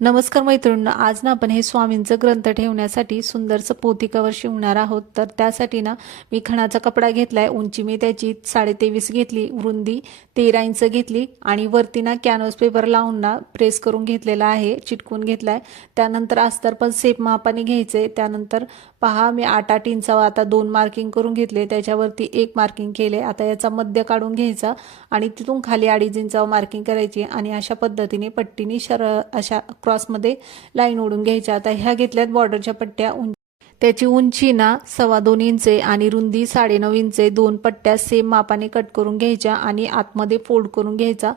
नमस्कार मैत्रिणींनो, आज ना आपण हे स्वामींचं ग्रंथ ठेवण्यासाठी सुंदरचं पोथी कवर शिवणार आहोत। तर त्यासाठी ना मी खणाचा कपडा घेतलाय। उंची मी त्याची 23.5 घेतली, रुंदी 13 इंच घेतली आणि वरती ना कॅनव्हास पेपर लावून ना प्रेस करून घेतलेला आहे, चिटकून घेतलाय। त्यानंतर अस्तर पण सेप मापाने घ्यायचे। त्यानंतर पहा मी 8-8 इंच आता 2 मार्किंग करून घेतले, त्याच्यावरती 1 मार्किंग केले। आता याचा मध्य काढून घ्यायचा आणि तिथून खाली 2.5 इंच मार्किंग करायची आणि अशा पद्धतीने पट्टीने अशा क्रॉसमध्ये लाईन ओढून घ्यायच्या। आता ह्या घेतल्यात बॉर्डरच्या पट्ट्या, त्याची उंची ना 2.25 इंच आणि रुंदी 9.5 इंच, 2 पट्ट्या सेम मापाने कट करून घ्यायच्या आणि आतमध्ये फोल्ड करून घ्यायचा।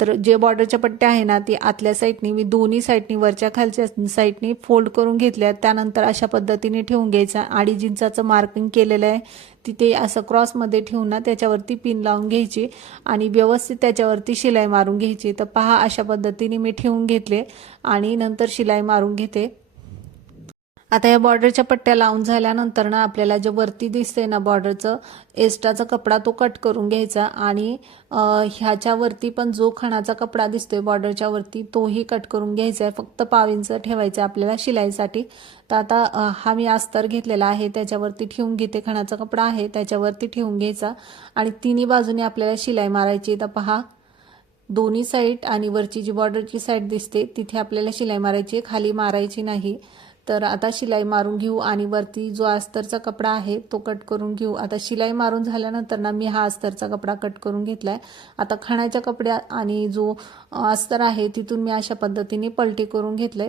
तर जे बॉर्डरच्या पट्ट्या आहे ना ती आतल्या साईडनी मी दोन्ही साईडनी वरच्या खालच्या साईडनी फोल्ड करून घेतल्या। त्यानंतर अशा पद्धतीने ठेवून घ्यायचा। 2.5 इंचाचं मार्किंग केलेलं आहे तिथे असं क्रॉसमध्ये ठेवून ना त्याच्यावरती पिन लावून घ्यायची आणि व्यवस्थित त्याच्यावरती शिलाई मारून घ्यायची। तर पहा अशा पद्धतीने मी ठेवून घेतले आणि नंतर शिलाई मारून घेते। आता या बॉर्डरच्या पट्ट्या लावून झाल्यानंतर ना आपल्याला जे वरती दिसते ना बॉर्डरचं एक्स्ट्राचा कपडा तो कट करून घ्यायचा आणि ह्याच्या वरती पण जो खणाचा कपडा दिसतोय बॉर्डरच्या वरती तोही कट करून घ्यायचा आहे। फक्त 1.5 इंच ठेवायचं आपल्याला शिलाईसाठी। तर आता हा मी अस्तर घेतलेला आहे त्याच्यावरती ठेवून घेते, खणाचा कपडा आहे त्याच्यावरती ठेवून घ्यायचा आणि तिन्ही बाजूने आपल्याला शिलाई मारायची। तर पहा दोन्ही साईड आणि वरची जी बॉर्डरची साईड दिसते तिथे आपल्याला शिलाई मारायची, खाली मारायची नाही। तर आता शिलाई मारून घेऊ आणि वरती जो अस्तरचा कपडा आहे तो कट करून घेऊ। आता शिलाई मारून झाल्यानंतर ना मी हा अस्तरचा कपडा कट करून घेतलाय। आता खणाच्या कपड्या आणि जो अस्तर आहे तिथून मी अशा पद्धतीने पलटी करून घेतले।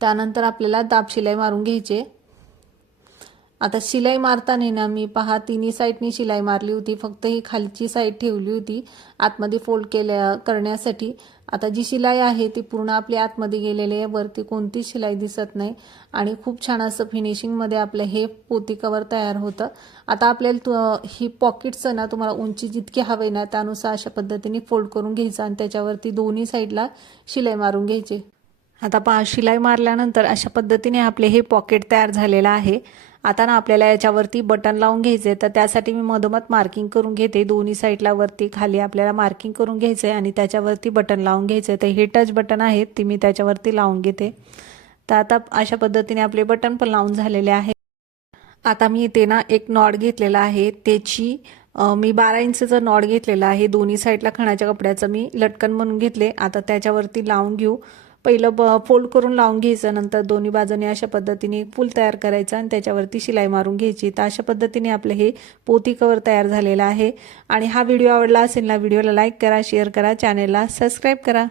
त्यानंतर आपल्याला दाब शिलाई मारून घ्यायची। आता शिलाई मारताना ना मी पहा तिन्ही साईडनी शिलाई मारली होती, फक्त ही खालची साईड ठेवली होती आतमध्ये फोल्ड करण्यासाठी। आता जी शिलाई आहे ती पूर्ण आपली आतमध्ये गेलेली आहे, वरती कोणतीच शिलाई दिसत नाही आणि खूप छान असं फिनिशिंगमध्ये आपलं हे पोती कवर तयार होतं। आता आपल्याला ही पॉकेट्स ना तुम्हाला उंची जितकी हवी ना त्यानुसार अशा पद्धतीने फोल्ड करून घ्यायचं आणि त्याच्यावरती दोन्ही साईडला शिलाई मारून घ्यायची। आता पहा शिलाई मारल्यानंतर अशा पद्धतीने आपले हे पॉकेट तयार झालेलं आहे। आता ना आपल्याला याच्यावरती बटन लावून घ्यायचे, तर त्यासाठी मी मधोमध मार्किंग करून घेते। दोन्ही साईडला वरती खाली आपल्याला मार्किंग करून घ्यायचे आणि त्याच्यावरती बटन लावून घ्यायचे। तर हे टच बटन आहेत ती मी त्याच्यावरती लावून घेते। तर आता अशा पद्धतीने आपले बटन पण लावून झालेले आहे। आता मी इथे ना एक नॉट घेतलेला आहे, त्याची मी 12 इंचचं नॉट घेतलेला आहे। दोन्ही साईडला खणाच्या कपड्याचं मी लटकन म्हणून घेतले। आता त्याच्यावरती लावून घेऊ। पहिलं फोल्ड करून लावून घ्यायचं, नंतर दोन्ही बाजूने अशा पद्धतीने फुल तयार करायचं आणि त्याच्यावरती शिलाई मारून घ्यायची। तर अशा पद्धतीने आपलं हे पोती कवर तयार झालेलं आहे। आणि हा व्हिडिओ आवडला असेल ना व्हिडिओला लाईक करा, शेअर करा, चॅनेलला सबस्क्राईब करा।